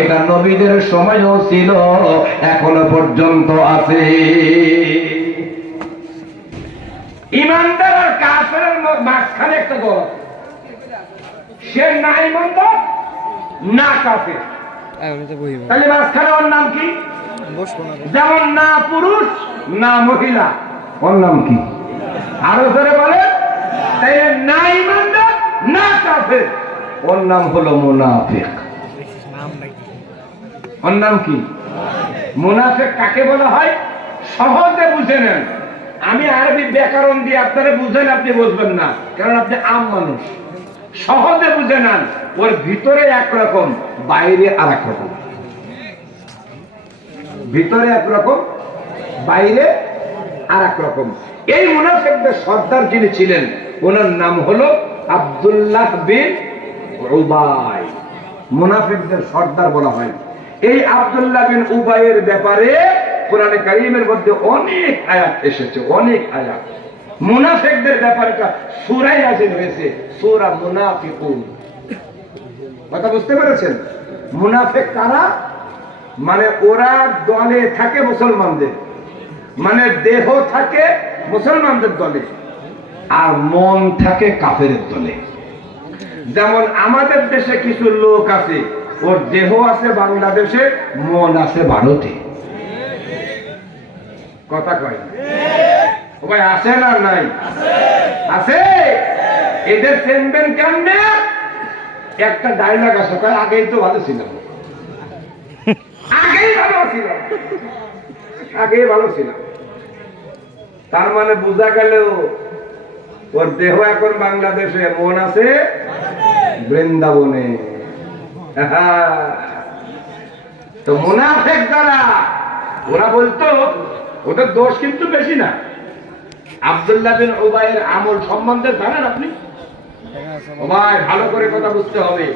এটা নবীদের সময়ও ছিল এখনও পর্যন্ত আছে। ইমানদার আর কাফের মাঝখানে একটা দল। সে না ইমানদার না কাফের। তাহলে মাঝখানে ওর নাম কি? যেমন না পুরুষ না মহিলা। ওর নাম কি? আরও ধরে বলে তাই না ইমানদার না কাফের। ওর নাম হলো মুনাফিক। ওর নাম কি? মুনাফিক কাকে বলা হয়? সহজে বুঝে নেন। আমি আরবি ব্যাকরণ দিয়ে আপনারা বুঝেন, আপনি বুঝবেন না, কারণ আপনি আম মানুষ। সহজে বুঝে নেন, ওর ভিতরে একরকম, বাইরে আর এক রকম ভিতরে একরকম, বাইরে আর এক রকম এই মুনাফিকদের সর্দার যিনি ছিলেন, ওনার নাম হলো আব্দুল্লাহ বিন রুবাই মুনাফিকদের সর্দার বলা হয়। এই আব্দুল্লাহ বিন উবাইয়ের ব্যাপারে কোরআনে কারিমের মধ্যে অনেক আয়াত এসেছে, অনেক আয়াত। মুনাফেকদের ব্যাপারটা সূরাই নাযিল হয়েছে, সূরা মুনাফিকুন। কথা বুঝতে পেরেছেন? মুনাফেক কারা? মানে ওরা দলে থাকে মুসলমানদের মানে দেহ থাকে মুসলমানদের দলে, আর মন থাকে কাফের দলে। যেমন আমাদের দেশে কিছু লোক আছে ওর দেহ আছে বাংলাদেশে মন আছে ভারতে। কথা কয় ও ভাই আছে না নাই? আছে? এদের চেনবেন কেমনে? একটা ডায়লগ আছে কয় আগেই তো ভালো ছিলাম। আগেই ভালো ছিলাম। আগেই ভালো ছিলাম। তার মানে বোঝা গেল ওর দেহ এখন বাংলাদেশে মন আছে বৃন্দাবনে। তো মুনাফেক দ্বারা ওরা বলতো, ওদের দোষ কিন্তু বেশি না। আব্দুল্লাহ বিন ওবাইয়ের আমল সম্বন্ধে জানেন আপনি? ও ভাই ভালো করে কথা বুঝতে হবে।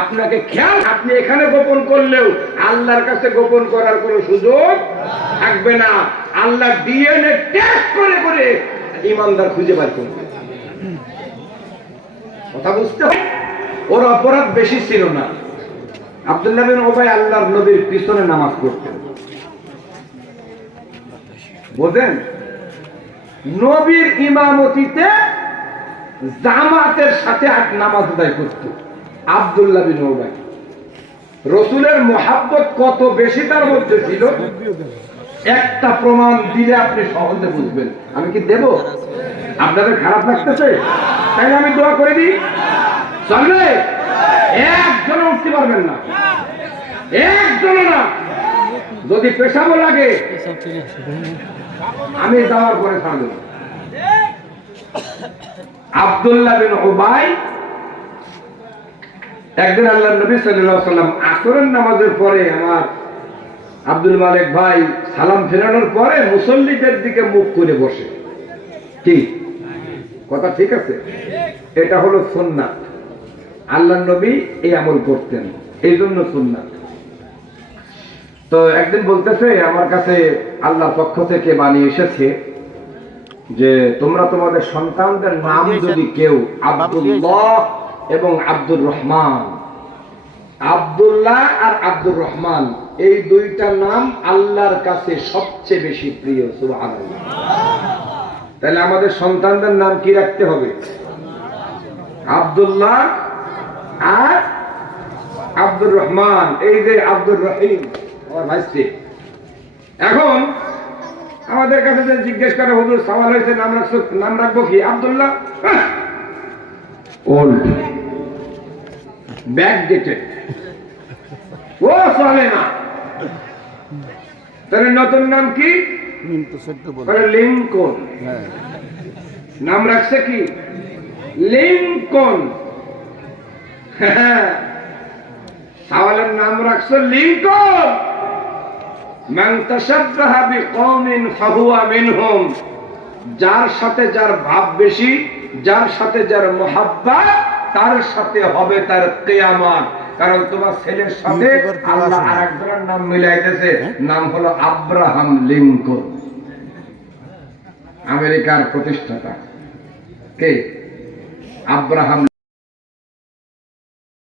আপনাকে খেয়াল, আপনি এখানে গোপন করলেও আল্লাহর কাছে গোপন করার কোনো সুযোগ থাকবে না। আল্লাহ ডিএনএ টেস্ট করে করে ইমানদার খুঁজে বার করবে। কথা বুঝতে হবে? ওর অপরাধ বেশি ছিল না। ওবাই নবীর পিছনে নামাজ পড়তেন। বোঝেন? নবীর ইমামতিতে জামাতের সাথে এক নামাজ আদায় করত আব্দুল্লাহ বিন ওবাই রসুলের মোহাব্বত কত বেশি তার মধ্যে ছিল? একটা প্রমাণ দিলে আপনি সহজে বুঝবেন। আমি কি দেব? আপনাদের খারাপ লাগতেছে? তাই আমি দোয়া করে দিই। চলবে একজন উঠতে পারবেন না। একজন না। যদি পেশাবো লাগে আমি যাওয়ার পরে থামব। আব্দুল্লাহ বিন উবাই, একদিন আল্লাহ নবী সাল্লাম আসরের নামাজের পরে আমার আব্দুল মালিক ভাই সালাম ফেরানোর পরে মুসল্লিদের দিকে মুখ করে বসে। কি? কথা ঠিক আছে? এটা হলো সুন্নাত। আল্লাহ নবী এই আমল করতেন। এই জন্য সুন্নাত। তো একদিন বলতেছে আমার কাছে আল্লাহর পক্ষ থেকে বাণী এসেছে যে তোমরা তোমাদের সন্তানদের নাম যদি কেউ আব্দুল্লাহ এবং আব্দুর রহমান আব্দুল্লাহ আর আব্দুর রহমান এই দুইটা নাম আল্লাহর কাছে সবচেয়ে বেশি প্রিয় সুবহানাল্লাহ। তাহলে আমাদের সন্তানদের নাম কি রাখতে হবে? আব্দুল্লাহ আর আব্দুর রহমান এই যে আব্দুর রহিম আমার ভাইস্তি। এখন আমাদের কাছে যে জিজ্ঞেস করে হুজুর সওয়াল হয়েছে নাম রাখছো নাম রাখব কি? আব্দুল্লাহ ওল্ড ব্যাক ডেটেড ও চলে না তাহলে নতুন নাম কি? লিঙ্কন। হ্যাঁ। নাম রাখছে কি? লিঙ্কন। হ্যাঁ। সাওয়ালের নাম রাখছে লিঙ্কন। যার সাথে যার ভাব বেশি যার সাথে যার মোহাব্বা তার সাথে হবে তার কিয়ামত। কারণ তোমার ছেলের সাথে আল্লাহ? আরেকজনের নাম মিলাইতেছে নাম হলো আব্রাহাম লিঙ্কন। আমেরিকার প্রতিষ্ঠাতা। কে? আব্রাহাম